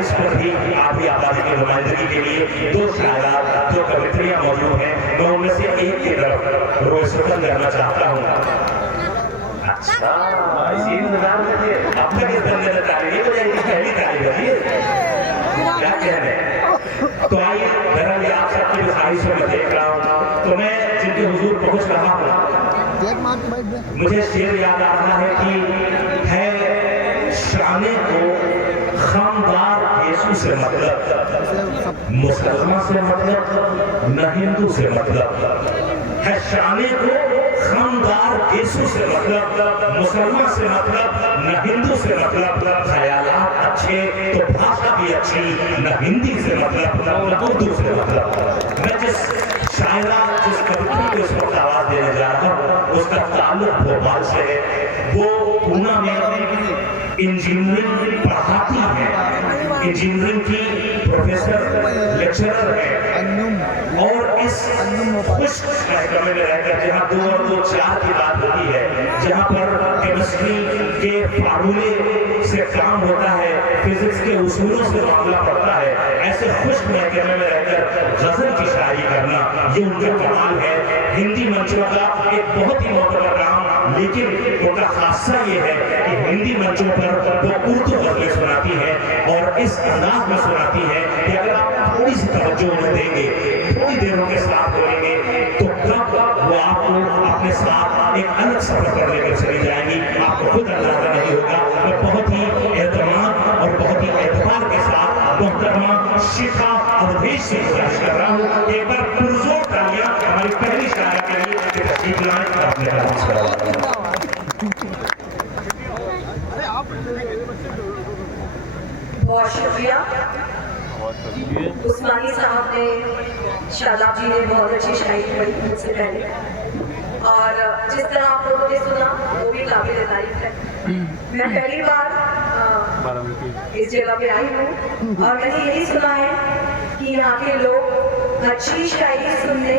22 पर भी आप ही आबादी की नुमाइंदगी के लिए 2 शायरात, 2 कवित्रियां मौजूद हैं। मैं उनमें से एक की तरफ रोशनन करना चाहता हूँ। अच्छा, इसी इंतजार में थे। अब तक इस बंदे ने ताली नहीं बजाई, पहली ताली बजी है। क्या कहने? तो आइए, बहरहाल आप सबकी ख्वाहिश में मैं देख रहा हूँ, तो मैं जिनके हुजूर पहुँच रहा हूँ, मुझे शेर याद आ रहा है कि है शाने को खामदार यीशु से मतलब, मुसलमान से मतलब, न हिंदू से मतलब। है शाने को खामदार यीशु से मतलब, मुसलमान से मतलब, न हिंदू से मतलब। ख्यालात अच्छे तो भाषा भी अच्छी, न हिंदी से मतलब, न उर्दू से मतलब। मैं जिस शायरा, जिस कविता को इस वक्त आवाज देने जा रहा हूँ, उसका ताल्लुक भोपाल से है। वो पूना में इंजीनियरिंग पढ़ाती है, इंजीनियरिंग की प्रोफेसर लेक्चरर है। और इस खुश महकमे में रहकर जहाँ 2 और 2 4 की बात होती है, जहाँ पर केमिस्ट्री के फार्मूले से काम होता है, फिजिक्स के उसूलों से मामला पड़ता है, ऐसे खुश महकमे में रहकर गजल की शायरी करना, ये उनका कमाल है। हिंदी मंचों का एक बहुत ही मोहतरमा काम, लेकिन उनका खासा ये है कि हिंदी मंचों पर वो उर्दू गजलें सुनाती है और इस अंदाज में सुनाती है कि अगर आप थोड़ी सी तवज्जो उन्हें देंगे, थोड़ी देर उनके साथ बोलेंगे, तो कब वो आपको अपने साथ एक अलग सफर पर लेकर चली जाएंगी, आपको खुद अंदाजा नहीं होगा। मैं बहुत ही एहतमाम और बहुत ही एतबार के साथ मोहतरमा शिखा अवधेश से गुजारिश कर रहा हूँ, एक बार पुरजोर तालियां हमारी पहली शायरा के लिए तशरीफ लाएं और अपने बहुत शुक्रिया। उस्मानी साहब ने, शादाब जी ने बहुत अच्छी शायरी पढ़ी मुझसे पहले, और जिस तरह आप लोगों ने सुना वो भी काबिल तारीफ है। मैं पहली बार इस जगह पे आई हूँ और मैंने यही सुना है कि यहाँ के लोग अच्छी शायरी सुनने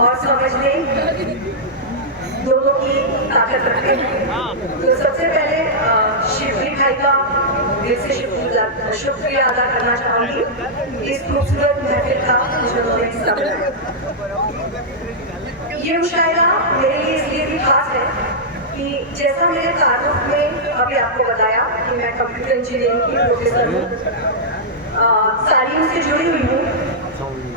और समझने दोनों की ताकत रखते हैं। तो सबसे पहले शिवली भाई का दिल से शुक्रिया अदा करना चाहूँगी इस खूबसूरत महफिल का जो उन्होंने हिस्सा बनाया। ये मुशायरा मेरे लिए इसलिए भी खास है कि जैसा मेरे तारुफ में अभी आपको बताया कि मैं कंप्यूटर इंजीनियरिंग की प्रोफेसर हूँ, तालीम से जुड़ी हुई हूँ,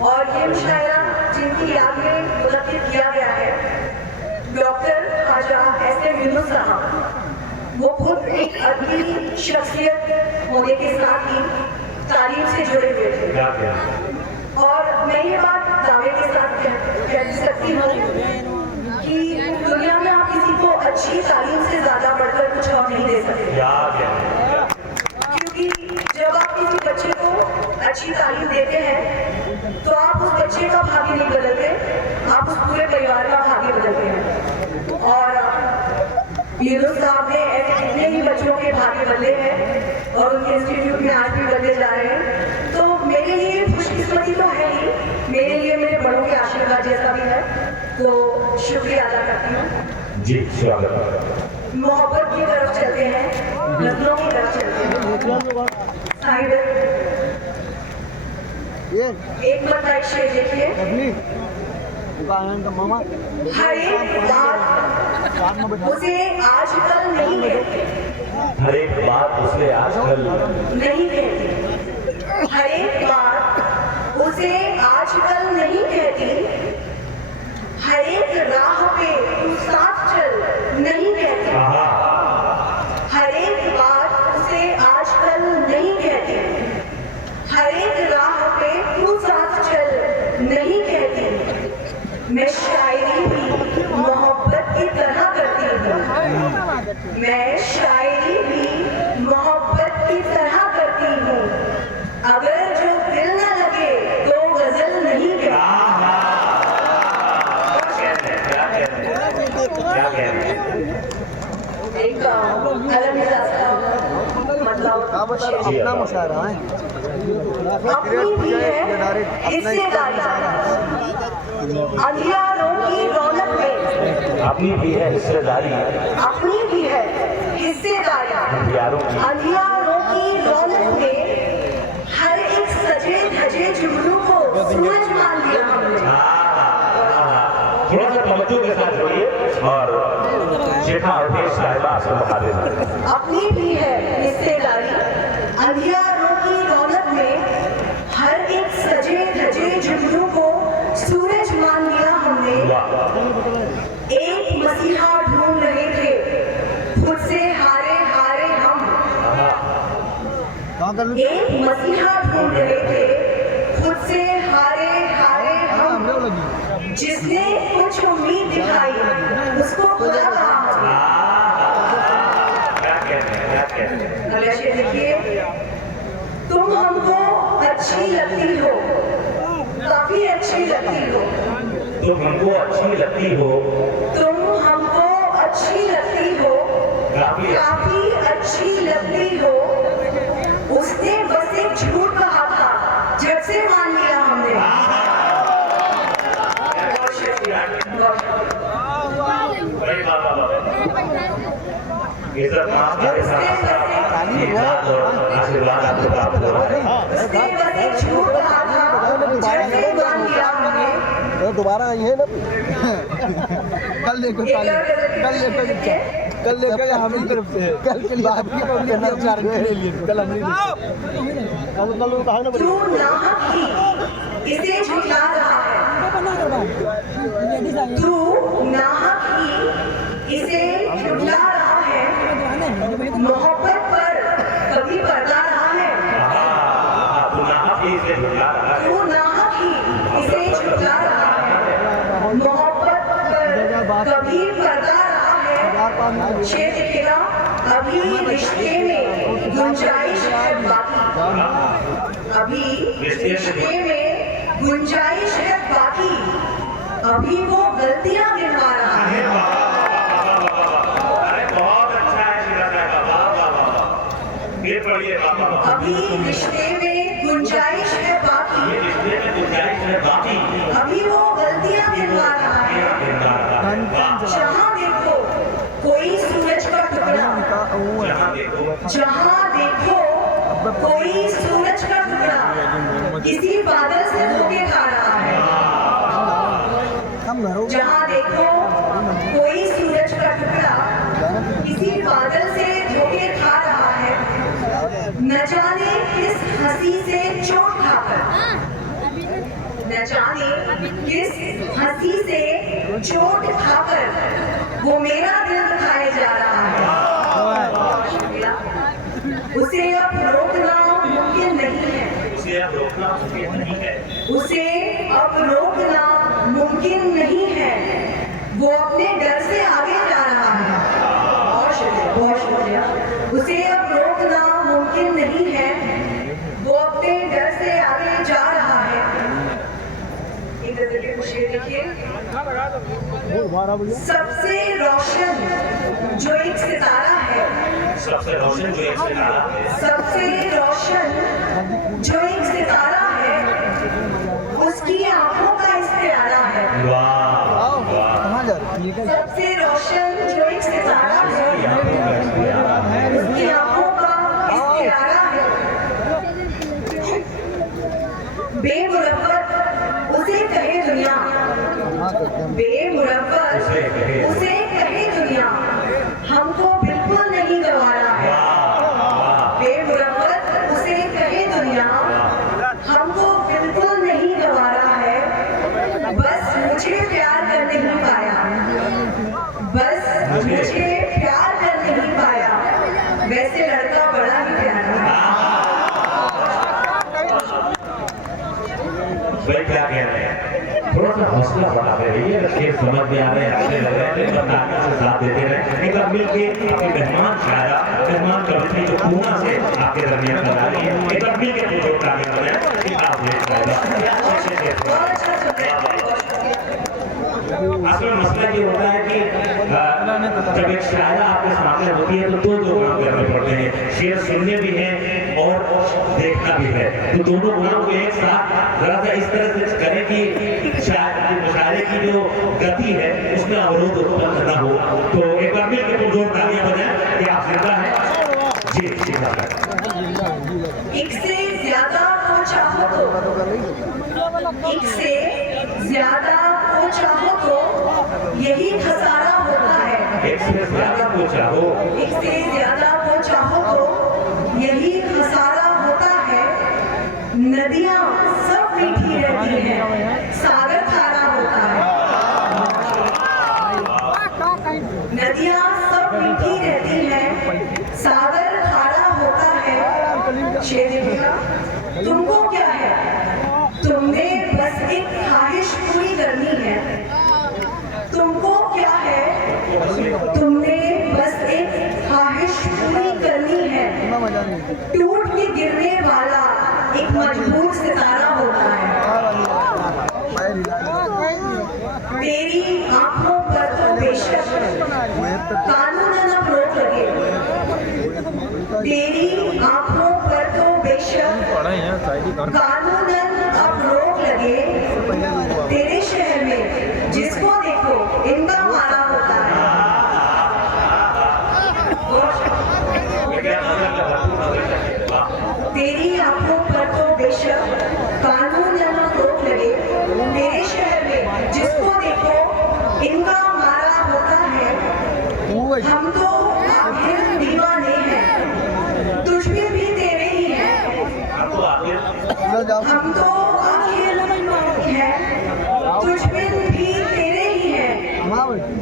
और ये मुशायरा जिनकी याद में मुनक्किद किया गया है डॉक्टर ख्वाजा एस.एम. यूनुस साहब, वो खुद एक अदबी शख्सियत होने के साथ ही तालीम से जुड़े हुए थे। और मैं ये बात दावे के साथ कह सकती हूँ कि दुनिया में आप किसी को अच्छी तालीम से ज्यादा बढ़कर कुछ और नहीं दे सकते, क्योंकि जब आप किसी बच्चे को अच्छी तालीम देते हैं तो आप उस बच्चे का भाग्य नहीं बदलते, आप उस पूरे परिवार का भाग्य बदलते हैं। और यूनुस साहब ने ऐसे कितने ही बच्चों के भाग्य बदले हैं और उनके इंस्टीट्यूट में आज भी बदले जा रहे हैं। तो मेरे लिए खुशकिस्मती तो है ही, मेरे लिए मेरे बड़ों के आशीर्वाद जैसा भी है, तो शुक्रिया अदा करती हूँ जी। स्वागत। मोहब्बत की तरफ चलते हैं, नजरों की तरफ चलते हैं। साइड एक मरतबा शेर देखिए, हर एक बात उसे आजकल नहीं कहते, हर एक बात उसे आजकल नहीं कहती, हर एक बात उसे आजकल नहीं कहती, हर एक राह पे तू साथ चल नहीं कहती, हर एक बात उसे आजकल नहीं कहती, हर एक राह पे तू साथ चल नहीं कहती। मैं शायरी भी मोहब्बत की तरह करती हूँ, मैं शायरी भी मोहब्बत की तरह करती हूँ, अगर जो दिल न लगे तो गजल नहीं एक अपना मुशायरा है, अपनी भी है हिस्सेदारी अंधियारों की रौनक में, अपनी भी है हिस्सेदारी, अपनी भी है हिस्सेदारी अंधियारों की अंधियारों की रौनक में, देखा होते साहिबा आपको बता देना। अपनी भी है हिस्सेदारी, अंधियारों की रौनक में हर एक सजे धजे जुगनू को सूरज मान लिया हमने। एक मसीहा ढूंढ रहे थे, खुद से हारे हारे हम। एक मसीहा ढूंढ रहे थे, खुद से हारे हारे हम। जिसने कुछ उम्मीद दिखाई, उसको खुदा कहा। अगला शेर देखिए, तुम हमको अच्छी लगती हो, काफी अच्छी लगती हो। तुम हमको अच्छी लगती हो, तुम हमको अच्छी लगती हो, काफी अच्छी लगती हो। उसने बस एक झूठ कहा था, झट से मान लिया हमने। आशीर्वाद आपको प्राप्त हो। उसने बस एक झूठ कहा था, झट से मान लिया हमने। दोबारा आई है ना कल देखो कल हमारी तरफ से कल के लिए आपकी पब्लिक 4 घंटे ले लिए कल हमने तू नाहक ही इसे झुठला रहा है, तू नाहक ही इसे झुठला रहा है। मोहब्बत पर कभी पर्दा रहा है, तू नाहक ही इसे झुठला रहा है। मोहब्बत पर कभी पर्दा रहा है। शेर दिखेगा, अभी रिश्ते में गुंजाइश है बाकी, अभी रिश्ते में गुंजाइश है बाकी। अभी वो गलतियां गिनवा रहा है। बहुत अच्छा है अभी रिश्ते में गुंजाइश है बाकी, अभी वो गलतियां गिनवा रहा है। जहाँ देखो कोई सूरज का टुकड़ा, जहाँ देखो कोई सूरज का टुकड़ा किसी बादल से धोखे खा रहा है। जहाँ देखो कोई सूरज का टुकड़ा किसी बादल से धोखे खा रहा है। न जाने किस हंसी से चोट खाकर, न जाने किस हंसी से चोट खाकर वो मेरा दिल दुखाए जा रहा है। उसे अब रोकना मुमकिन नहीं है, उसे अब रोकना मुमकिन नहीं है। वो अपने डर से आगे जा रहा है। बहुत शुक्रिया। उसे अब रोकना मुमकिन नहीं है, वो अपने डर से आगे जा रहा है। एक गजल के शेर देखिए, सबसे रोशन जो एक सितारा है, सबसे रोशन जो एक सितारा है, सबसे रोशन जो एक सितारा है, उसकी आंखों का इस्तियारा है। सबसे रोशन जो एक सितारा है, उसकी आंखों का इस्तियारा है। बेमुरव्वत उसे कहे दुनिया, बेमुरव्वत उसे कहे दुनिया, हमको बिल्कुल नहीं गवारा है। बेमुरव्वत उसे कहे दुनिया, हमको बिल्कुल नहीं गवारा है। बस मुझे प्यार कर नहीं पाया, बस मुझे प्यार कर नहीं पाया। वैसे लड़का बड़ा ही प्यारा है। भाई क्या कह रहे हैं, थोड़ा सा हौसला बढ़ाते रहिए। शेर समझ में आ रहे हैं, अच्छे लग रहे हैं, तो आगे से साथ देते रहे। एक बार मिलके अपनी मेहमान शायरा, मेहमान कवित्री जो पूना से आपके दरमियान बना रही है, एक बार मिलके पूछो तालियां बजाएं कि आप देख असल मसला ये होता है कि जब एक शायरा आपके सामने होती है तो दो काम करने पड़ते हैं, शेर सुनने भी हैं और देखना भी है। तो दोनों गुणों को एक साथ जरा सा इस तरह से करें कि शायरे की जो गति है उसमें अवरोध उत्पन्न न हो। तो एक बार मिलकर तुम जोर तालियां बजाएं कि आप जिंदा हैं। जी एक से ज्यादा को चाहो तो, एक से ज्यादा को चाहो तो यही खसारा होता है। एक से ज्यादा वो चाहो, एक से ज्यादा वो चाहो तो यही खसारा होता है। नदियां सब मीठी रहती हैं, सागर खारा होता है। नदियां सब मीठी रहती हैं, सागर खारा होता है। शेर लिखा, तुमको क्या है, तुमने बस एक ख्वाहिश पूरी करनी है। तुमको क्या है, तुमने बस एक ख्वाहिश पूरी करनी है। टूट के गिरने वाला एक मजबूत सितारा होता है। तेरी आंखों पर तो बेशक कानूनन अब रोक लगे। तेरी आंखों पर तो बेशक कानूनन अब रोक लगे। तेरे शहर में जिसको देखो इनका मारा होता है। तेरी आंखों पर तो बेशक कानूनन अब रोक लगे। तेरे शहर में जिसको देखो इनका मारा होता है। हम तो आखिर दीवाने हैं, तुझ में भी तेरे ही हैं। हम तो आखिर हैं, तुझ में भी तेरे ही हैं।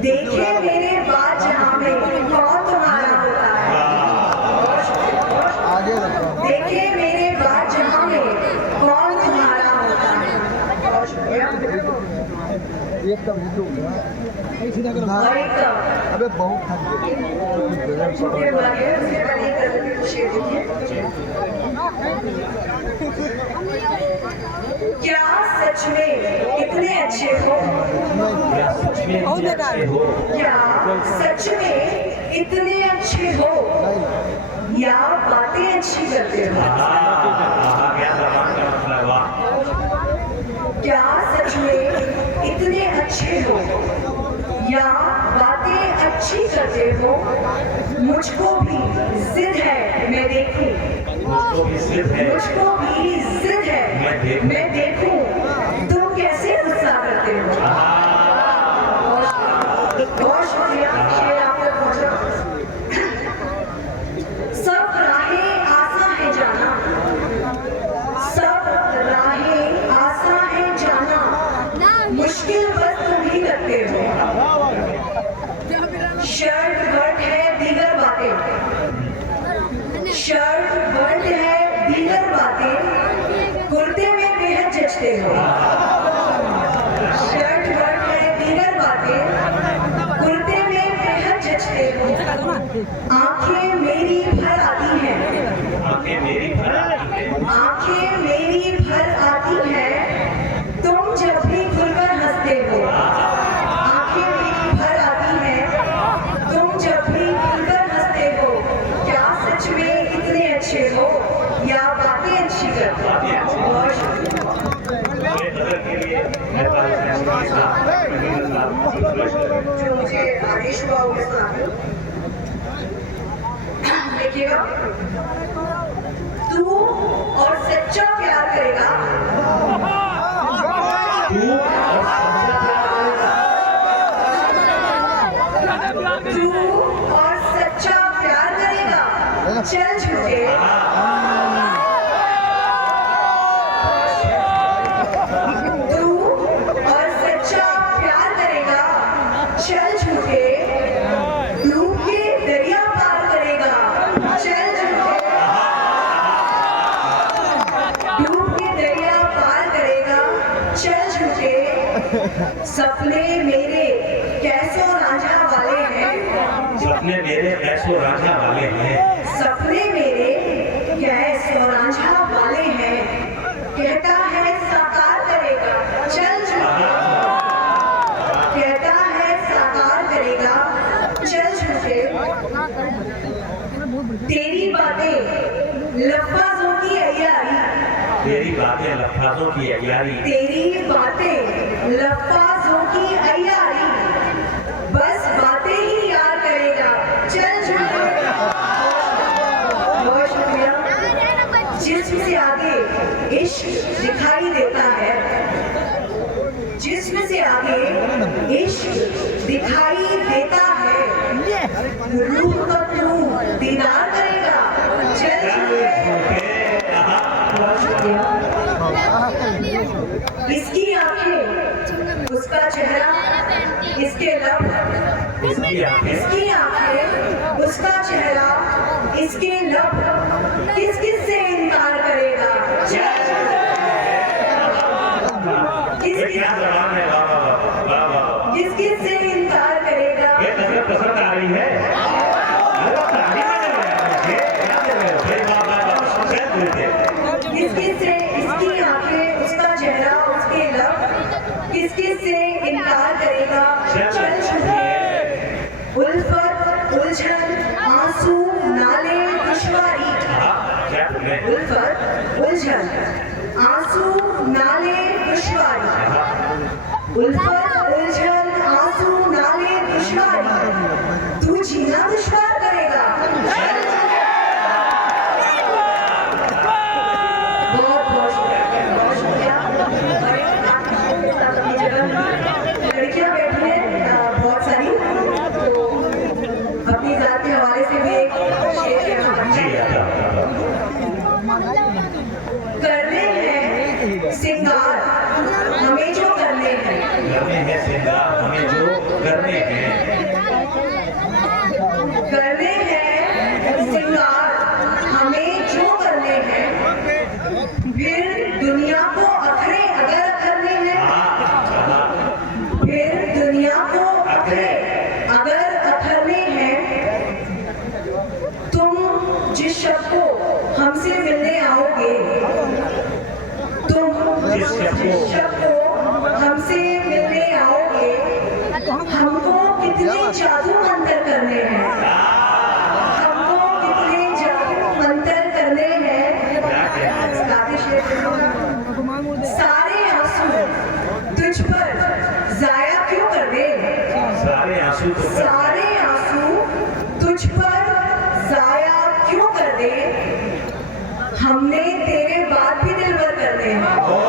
देखे मेरे बाद जहाँ में कौन तुम्हारा होता है। देखे मेरे बाद जहाँ में कौन तुम्हारा होता है। और एक अबे बहुत छोटे बोला गया, उसके बाद एक गजल शेर लिखिए। क्या सच में इतने अच्छे हो, क्या सच में इतने अच्छे हो, क्या सच में इतने अच्छे हो, या बातें अच्छी करते हो। क्या जबान का मतलब, वाह। क्या सच में इतने अच्छे हो, या बातें अच्छी करते हो। मुझको भी जिद है मैं देखूं, मुझको भी जिद है, मुझको भी जिद है मैं देखूं तुम कैसे गुस्सा करते हो। बहुत शुक्रिया, शेर आप तक पहुंचा। सब राहें आसान है जाना, सब राहें आसान है जाना, मुश्किल बस तुम ही करते हो। शर्ट वर्ट है दीगर बातें, शर्ट वर्ट है दीगर बातें, कुर्ते में बेहद जचते हो। शर्ट वर्ट है दीगर बातें, कुर्ते में बेहद जचते हो। आंखें मेरी भर आती हैं, आंखें मेरी भर आती हैं, आंखें मेरी भर आती हैं, तुम जब भी खुलकर हंसते हो। आंखें मेरी भर आती हैं, तुम जब भी खुलकर हंसते हो। क्या सच में इतने अच्छे हो, या बातें अच्छी करते हो। बातें अच्छी। बहुत शुक्रिया। ये गजल के लिए मेरे पास जो मुझे आदेश हुआ वो मैं सुनाती हूँ। देखिएगा, तू और सच्चा प्यार करेगा, तू और तू और सच्चा प्यार करेगा, चल झूठे। तू और सच्चा प्यार करेगा, चल झूठे। डूब के दरिया पार करेगा, चल झूठे। डूब के दरिया पार करेगा, चल झूठे। सपने मेरे कैसो राजा वाले हैं, सपने मेरे कैसो राजा वाले हैं, सपने मेरे कैसो राजा वाले हैं। कहता है साकार करेगा, चल झूठे। कहता है साकार करेगा, चल झूठे। तेरी बातें लफ्ज़ों की अय्यारी, तेरी बातें लफ्ज़ों की अय्यारी, तेरी बातें लफ्ज़ों की अय्यारी, बस बातें ही यार करेगा, चल झूठे। बहुत शुक्रिया। जिस्म से आगे इश्क दिखाई देता है, जिस्म से आगे इश्क दिखाई देता है, रूह का तू दीदार करेगा। चल झूठे। बहुत शुक्रिया। इसकी आंखें, उसका चेहरा, इसके लब, इसकी आंखें, इसकी आंखें, उसका चेहरा, इसके लब, किस किस से इनकार करेगा। किस ये किस क्या जवान है, वाह वाह वाह वाह वाह। किस किस से इनकार करेगा। ये नजर पसंद आ रही है। अरे ताली बजा रहे हैं मुझे, क्या कर रहे हो? भाई वाह वाह वाह, शायद बोलते। किस किस से, इसकी आंखें, उसका चेहरा, उसके लब, किस किस से इनकार करेगा। चल झूठे। उल्फत, उलझन, आंसू, नाले, दुश्वारी। हाँ, क्या बोले? उल्फत, उलझन, आंसू, नाले, दुश्वारी। उल्फत, उलझन, आंसू, नाले, दुश्वारी। तू जीना दुश्वार करेगा। बहुत बहुत शुक्रिया, बहुत शुक्रिया। और एक अपनी जगह लड़कियां बैठी हैं बहुत सारी, तो अपनी जात के हवाले से भी एक शेर कहना जी आता करने हैं सिंगार हमें जो करने हैं। करने हैं श्रृंगार हमें जो करने हैं। करने हैं सिंगार हमें जो करने हैं। फिर दुनिया को अखरे अगर अखरने हैं। फिर दुनिया को अखरे अगर अखरने हैं। तुम जिस शख्स को हमसे मिलने आओगे, तुम जिस शख्स को हमसे मिलने आओगे, हमको कितने जादू मंतर करने हैं। हमको कितने जादू मंतर करने हैं। सारे आंसू तुझ पर जाया क्यों कर दे। सारे आंसू तो सारे आंसू तुझ पर जाया क्यों कर दे। हमने तेरे बाद भी दिलबर करने हैं।